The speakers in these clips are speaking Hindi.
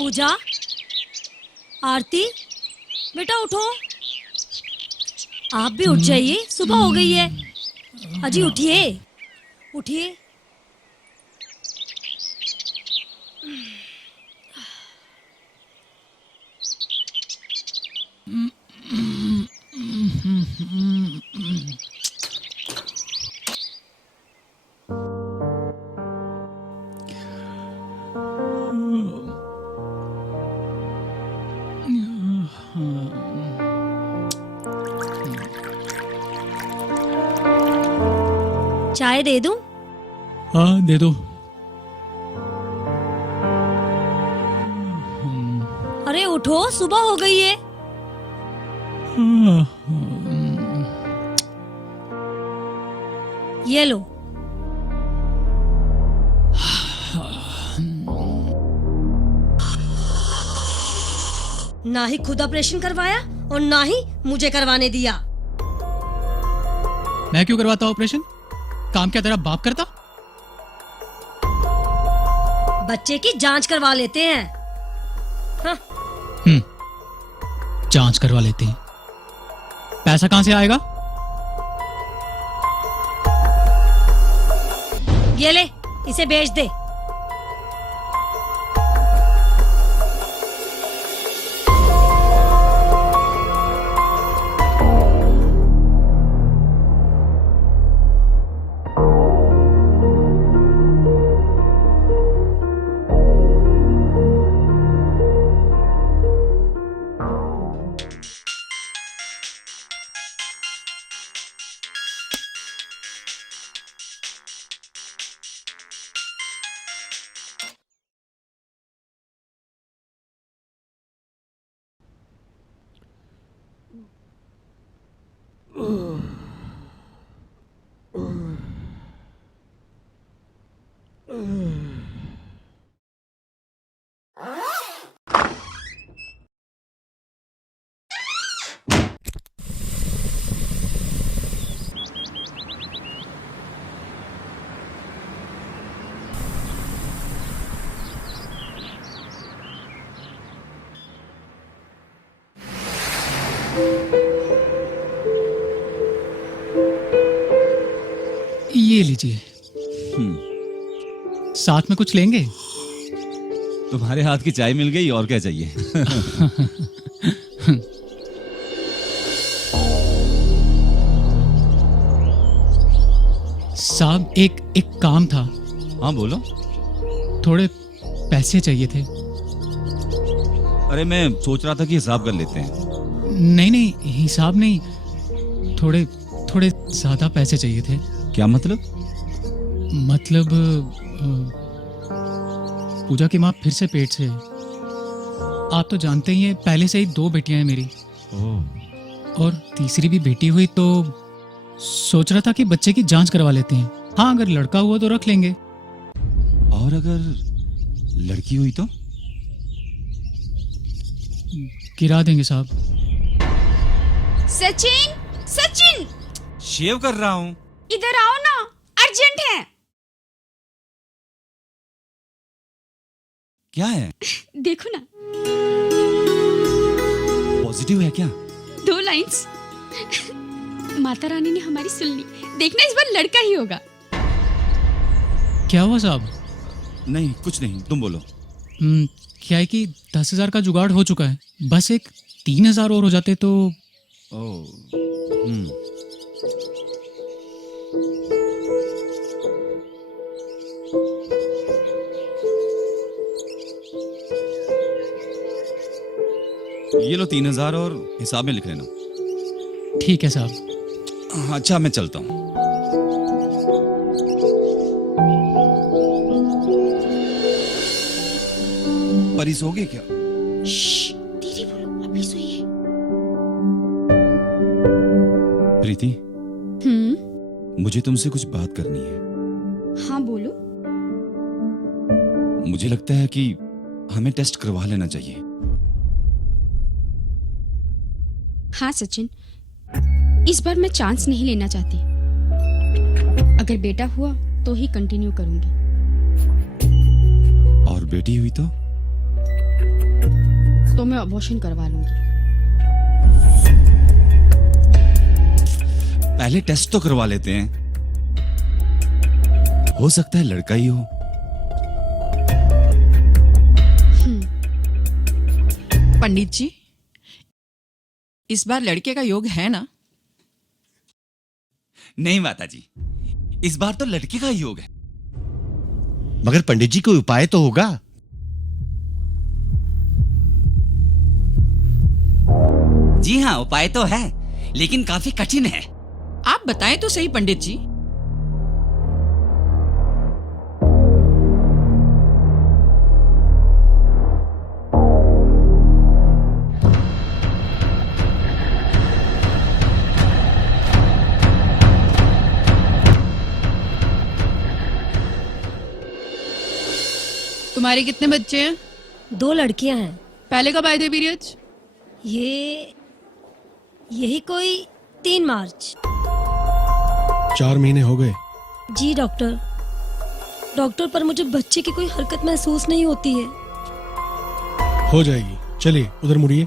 पूजा, आरती, बेटा उठो। आप भी उठ जाइए, सुबह हो गई है। अजी उठिए, उठिए। चाय दे दूं? हाँ दे दो। अरे उठो, सुबह हो गई है। ये लो। ना ही खुद ऑपरेशन करवाया और ना ही मुझे करवाने दिया। मैं क्यों करवाता ऑपरेशन? काम क्या तेरा बाप करता? बच्चे की जांच करवा लेते हैं। हाँ। जांच करवा लेते हैं। पैसा कहां से आएगा? ये ले, इसे बेच दे। ये लीजिए। साथ में कुछ लेंगे? तुम्हारे हाथ की चाय मिल गई, और क्या चाहिए? साहब एक काम था। हाँ बोलो। थोड़े पैसे चाहिए थे। अरे मैं सोच रहा था कि हिसाब कर लेते हैं। नहीं हिसाब नहीं, थोड़े ज्यादा पैसे चाहिए थे। क्या मतलब? पूजा की माँ फिर से पेट से है। आप तो जानते ही हैं, पहले से ही 2 बेटियां हैं मेरी। और तीसरी भी बेटी हुई तो सोच रहा था कि बच्चे की जांच करवा लेते हैं। हाँ, अगर लड़का हुआ तो रख लेंगे। और अगर लड़की हुई तो? गिरा देंगे साहब। सचिन शेव कर रहा हूँ। इधर आओ ना, अर्जेंट है। क्या है? देखो ना। पॉजिटिव है क्या? 2 लाइंस। माता रानी ने हमारी सुन ली। देखना इस बार लड़का ही होगा। क्या हुआ साहब? नहीं कुछ नहीं, तुम बोलो। क्या है कि 10,000 का जुगाड़ हो चुका है। बस एक 3,000 और हो जाते तो। ये लो 3,000 और हिसाब में लिख लेना। ठीक है साहब। अच्छा मैं चलता हूँ। परी सो गई क्या? दीदी बोलो, अभी सोई है। प्रीति, मुझे तुमसे कुछ बात करनी है। हाँ बोलो। मुझे लगता है कि हमें टेस्ट करवा लेना चाहिए। हाँ सचिन, इस बार मैं चांस नहीं लेना चाहती। अगर बेटा हुआ तो ही कंटिन्यू करूंगी। और बेटी हुई तो? तो मैं अबॉर्शन करवा लूंगी। पहले टेस्ट तो करवा लेते हैं, हो सकता है लड़का ही हो। पंडित जी, इस बार लड़के का योग है ना? नहीं माता जी, इस बार तो लड़के का ही योग है। मगर पंडित जी कोई उपाय तो होगा। जी हाँ, उपाय तो है, लेकिन काफी कठिन है। आप बताएं तो सही पंडित जी। तुम्हारे कितने बच्चे हैं? 2 लड़कियां हैं। पहले कब आए थे पीरियड्स? यही कोई 3 मार्च। 4 महीने हो गए। जी डॉक्टर, पर मुझे बच्चे की कोई हरकत महसूस नहीं होती है। हो जाएगी, चलिए उधर मुड़िए।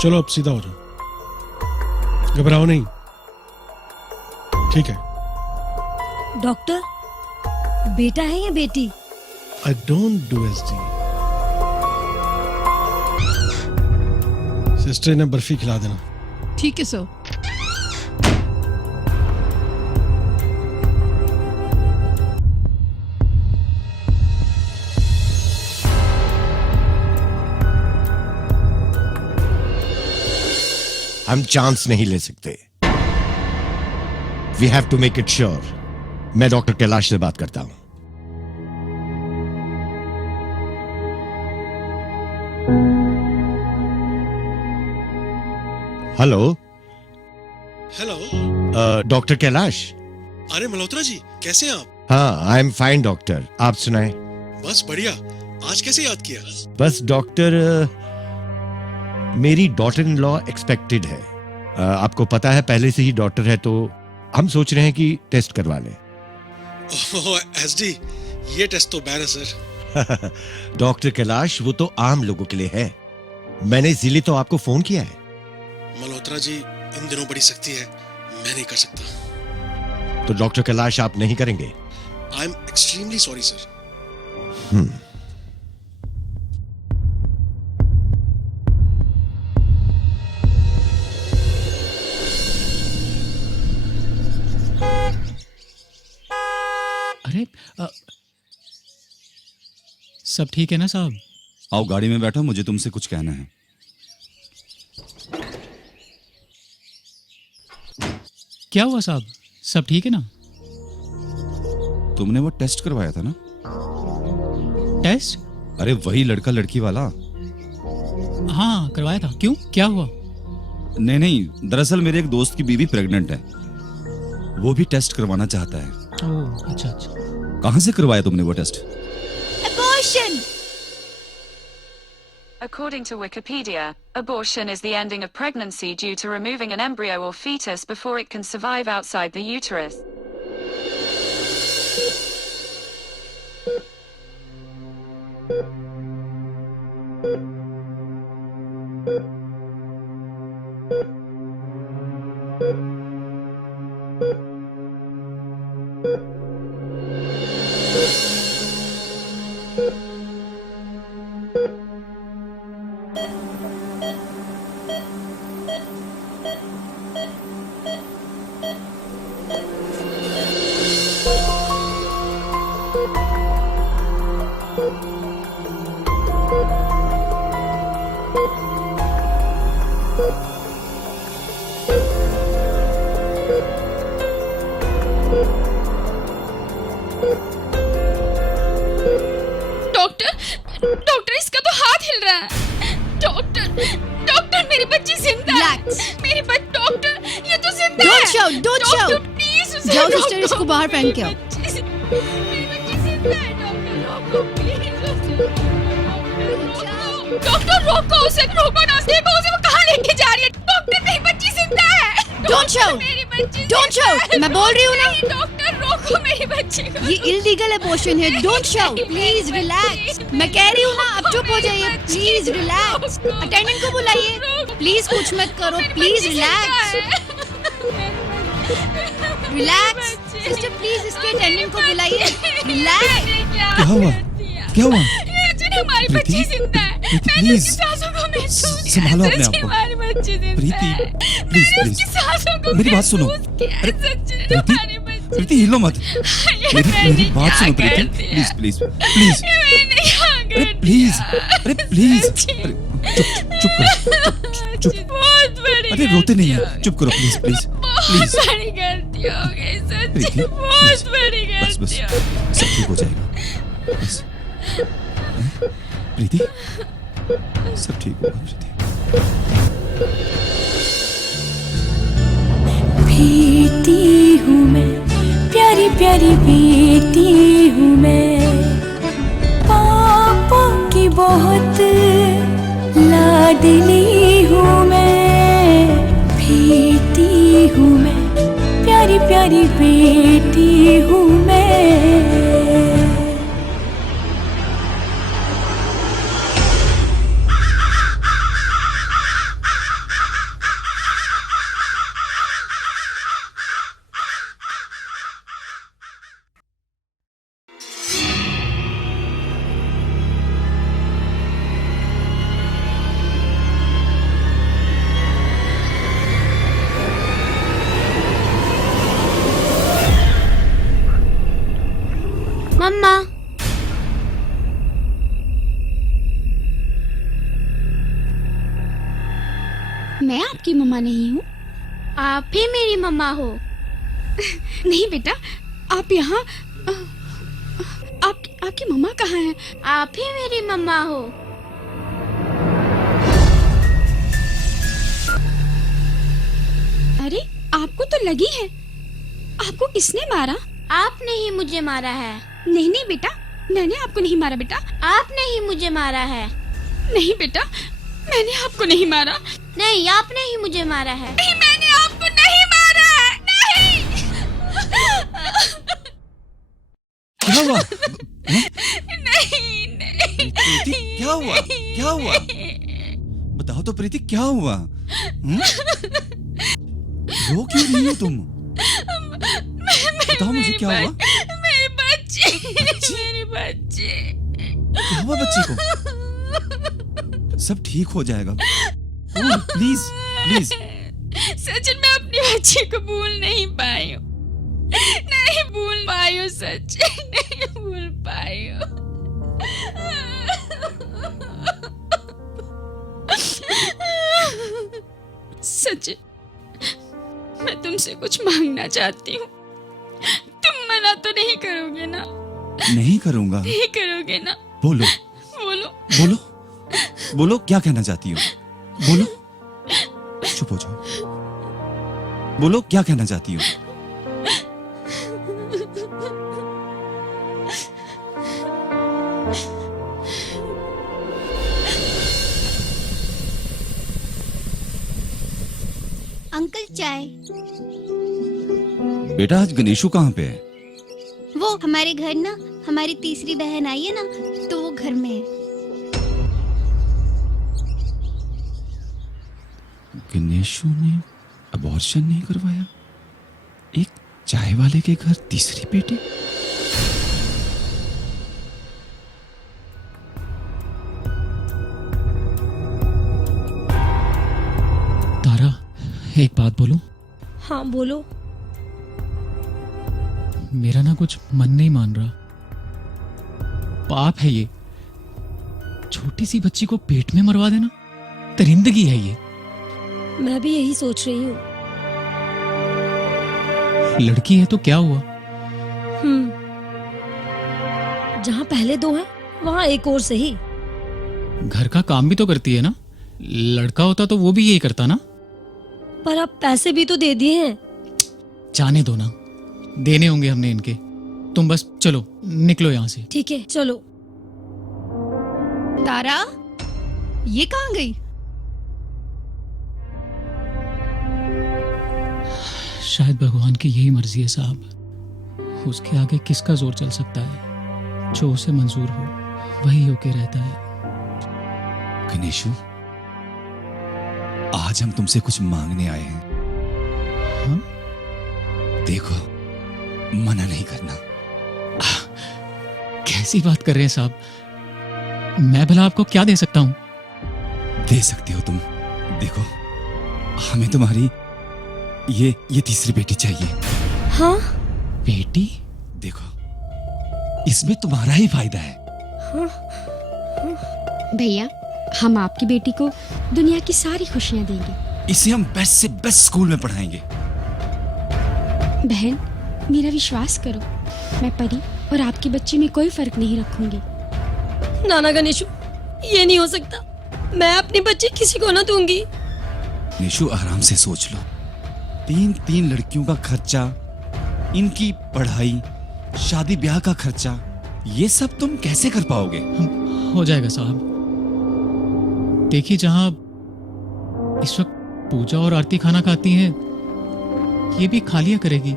चलो अब सीधा हो जाओ, घबराओ नहीं, ठीक है। डॉक्टर, बेटा है या बेटी? I don't do SD. Sister ने बर्फी खिला देना। ठीक है सर। हम चांस नहीं ले सकते। We have to make it sure. मैं डॉक्टर कैलाश से बात करता हूं। हेलो। Hello doctor Kailash. अरे मल्होत्रा जी, कैसे हैं आप? हाँ, आई एम फाइन डॉक्टर, आप सुनाएं। बस बढ़िया। आज कैसे याद किया? बस डॉक्टर, मेरी डॉटर इन लॉ एक्सपेक्टेड है। आपको पता है पहले से ही डॉक्टर है, तो हम सोच रहे हैं कि टेस्ट करवा लें। एसडी, ये टेस्ट तो बैन है सर। डॉक्टर कैलाश, वो तो आम लोगों के लिए है। मैंने इसीलिए तो आपको फोन किया है। मल्होत्रा जी, इन दिनों बड़ी सख्ती है, मैं नहीं कर सकता। तो डॉक्टर कैलाश आप नहीं करेंगे? I am extremely sorry sir. अरे सब ठीक है ना साहब? आओ गाड़ी में बैठो, मुझे तुमसे कुछ कहना है। क्या हुआ साहब, सब ठीक है ना? तुमने वो टेस्ट करवाया था ना? टेस्ट? अरे वही लड़का लड़की वाला। हाँ करवाया था। क्यों, क्या हुआ? नहीं, दरअसल मेरे एक दोस्त की बीवी प्रेग्नेंट है, वो भी टेस्ट करवाना चाहता है। ओह अच्छा अच्छा। कहाँ से करवाया तुमने वो test? Abortion! According to Wikipedia, abortion is the ending of pregnancy due to removing an embryo or fetus before it can survive outside the uterus. Doctor, इसका तो हाथ हिल रहा है। डॉक्टर, मेरी बच्ची जिंदा है। मेरी बच्ची, डॉक्टर, ये तो जिंदा है। Don't shout, don't shout. Please उसे जाओ रोको। सिस्टर, इसको बाहर फेंक के आओ। मेरी बच्ची जिंदा है। डॉक्टर रोको उसे, रोको ना। देखो उसे वो कहाँ लेके जा रही है। डॉक्टर, मेरी बच्ची जिंदा है। Don't shout. मेरी बच्ची Don't shout. मैं बोल रही हूँ ना। डॉक्टर रोको मेरी बच्ची को। ये इलीगल अबॉर्शन है। Don't shout, please relax. मैं कह रही हूँ ना, अब चुप हो जाइए। Please relax. अटेंडेंट को बुलाइए। प्लीज कुछ मत करो, please relax. Relax sister, please इसके अटेंडेंट को बुलाइए। रिलैक्स। क्या हुआ? क्या हुआ? हमारी बच्ची जिंदा है। प्रीति, मैंने प्लीज। उसकी सांसों को महसूस किया। संभालो अपने आप को। हमारी बच्ची जिंदा प्रीति, है। प्लीज मैंने प्लीज उसकी सांसों को मेरी बात सुनो। महसूस किया। अरे, सच्ची प्रीति, हमारी बच्ची। प्रीति हिलो मत। मेरी बात सुनो प्रीति, प्लीज प्लीज प्लीज। अरे प्लीज, अरे प्लीज, अरे चुप करो, चुप। बहुत बड़ी अरे रोते नहीं है, चुप करो प्लीज प्लीज प्लीज। बहुत बड़ी गलती हो गई सच्ची। प्रीति, बहुत बड़ी बस बस, गलती हो गई। सब ठीक हो जाएगा बस। हैं? प्रीति, सब ठीक होगा प्रीति। बेटी हूँ मैं, प्यारी प्यारी बेटी हूँ मैं, पापा की बहुत लाडली हूँ मैं। बेटी हूँ मैं, प्यारी प्यारी बेटी हूँ मैं। मम्मा, मैं आपकी मम्मा नहीं हूँ। आप ही मेरी मम्मा हो। नहीं बेटा, आप यहाँ आपकी मम्मा कहाँ है? आप ही मेरी मम्मा हो। अरे आपको तो लगी है। आपको किसने मारा? आपने ही मुझे मारा है। नहीं नहीं बेटा, मैंने आपको नहीं मारा बेटा। आपने ही मुझे मारा है। नहीं बेटा, मैंने आपको नहीं मारा। नहीं, आपने ही मुझे मारा है। नहीं, मैंने आपको नहीं मारा है। नहीं। क्या हुआ? नहीं नहीं। प्रीति, क्या हुआ? क्या हुआ? बताओ तो प्रीति, क्या हुआ? रो क्यों रही हो तुम? बताओ मुझे, क्या हुआ? मेरी बच्ची। मेरी बच्ची। क्या हुआ बच्ची को? सब ठीक हो जाएगा। Please please. सचिन, मैं अपनी बच्ची को भूल नहीं पाई हूँ। नहीं भूल पाई हूँ सचिन, नहीं भूल पाई हूँ। सचिन, मैं तुमसे कुछ मांगना चाहती हूँ। तुम मना तो नहीं करोगे ना? नहीं करूंगा। नहीं करोगे ना? बोलो बोलो। बोलो बोलो, क्या कहना चाहती हो? बोलो। चुप हो जाओ। बोलो, क्या कहना चाहती हो? अंकल चाय। बेटा, आज गणेशु कहाँ पे है? वो हमारे घर ना, हमारी तीसरी बहन आई है ना, तो वो घर में है। गणेशु ने अबॉर्शन नहीं करवाया? एक चाय वाले के घर तीसरी बेटी? तारा, एक बात बोलूं? हाँ बोलो। मेरा ना कुछ मन नहीं मान रहा। पाप है ये। छोटी सी बच्ची को पेट में मरवा देना, दरिंदगी है ये। मैं भी यही सोच रही हूँ। लड़की है तो क्या हुआ? जहाँ पहले दो हैं, वहाँ एक और सही। घर का काम भी तो करती है ना। लड़का होता तो वो भी यही करता ना। पर अब पैसे भी तो दे दिए हैं। जाने दो ना, देने होंगे हमने इनके। तुम बस चलो, निकलो यहाँ से। ठीक है, चलो। तारा, ये कहाँ गई? शायद भगवान की यही मर्जी है साहब। उसके आगे किसका जोर चल सकता है? जो उसे मंजूर हो वही होके रहता है। गणेशु, आज हम तुमसे कुछ मांगने आए हैं। हाँ? देखो, मना नहीं करना। कैसी बात कर रहे हैं साहब? मैं भला आपको क्या दे सकता हूं? दे सकते हो तुम। देखो, हमें तुम्हारी ये तीसरी बेटी चाहिए। हाँ? बेटी? देखो, इसमें तुम्हारा ही फायदा है। भैया, हम आपकी बेटी को दुनिया की सारी खुशियां देंगे। इसे हम बेस्ट से बेस्ट स्कूल में पढ़ाएंगे। बहन, मेरा विश्वास करो, मैं परी और आपके बच्चे में कोई फर्क नहीं रखूंगी। नाना गणेशु, ये नहीं हो सकता। मैं अपनी बच्ची किसी को ना दूंगी। निशु, आराम से सोच लो। 3 लड़कियों का खर्चा, इनकी पढ़ाई, शादी ब्याह का खर्चा, ये सब तुम कैसे कर पाओगे? हो जाएगा साहब। देखिए, जहां इस वक्त पूजा और आरती खाना खाती हैं, ये भी खा लिया करेगी।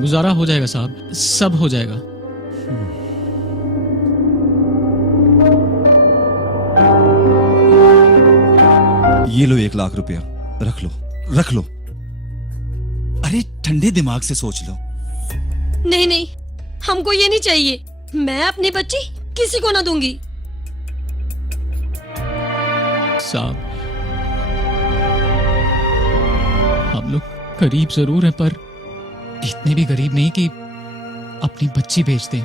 गुजारा हो जाएगा साहब, सब हो जाएगा। ये लो 1 लाख रुपया, रख लो, रख लो। अरे ठंडे दिमाग से सोच लो। नहीं नहीं, हमको ये नहीं चाहिए। मैं अपनी बच्ची किसी को ना दूंगी। साहब, हम लोग गरीब जरूर हैं, पर इतने भी गरीब नहीं कि अपनी बच्ची बेच दें।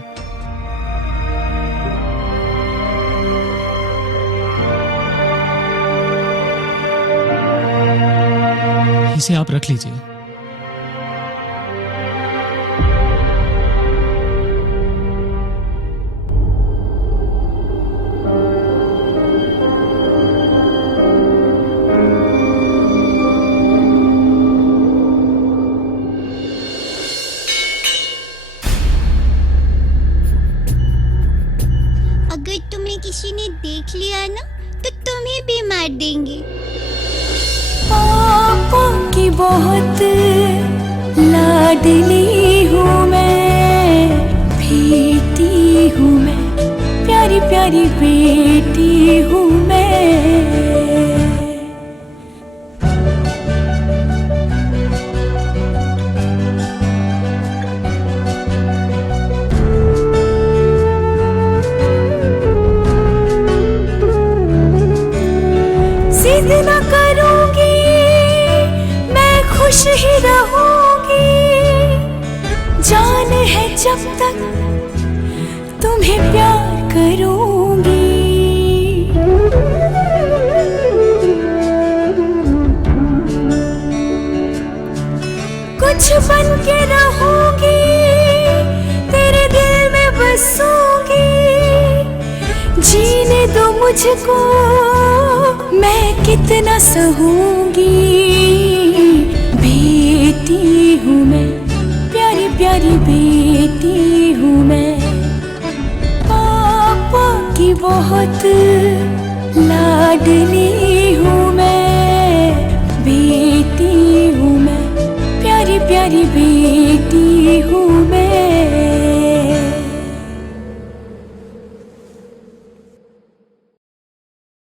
इसे आप रख लीजिए। अगर तुम्हें किसी ने देख लिया ना, तो तुम्हें भी मार देंगे। पापा की बहुत लाडली हूँ मैं, बेटी हूँ मैं, प्यारी प्यारी बेटी हूँ मैं। जिद न करूंगी, मैं खुश ही रहूंगी। जान है जब तक तुम्हें प्यार करूंगी। कुछ बन के रहूंगी, तेरे दिल में बसूंगी। जीने दो मुझको, मैं कितना सहूंगी। बेटी हूँ मैं, प्यारी प्यारी बेटी हूँ मैं। पापा की बहुत लाडली हूँ मैं, बेटी हूँ मैं, प्यारी प्यारी बेटी हूँ मैं।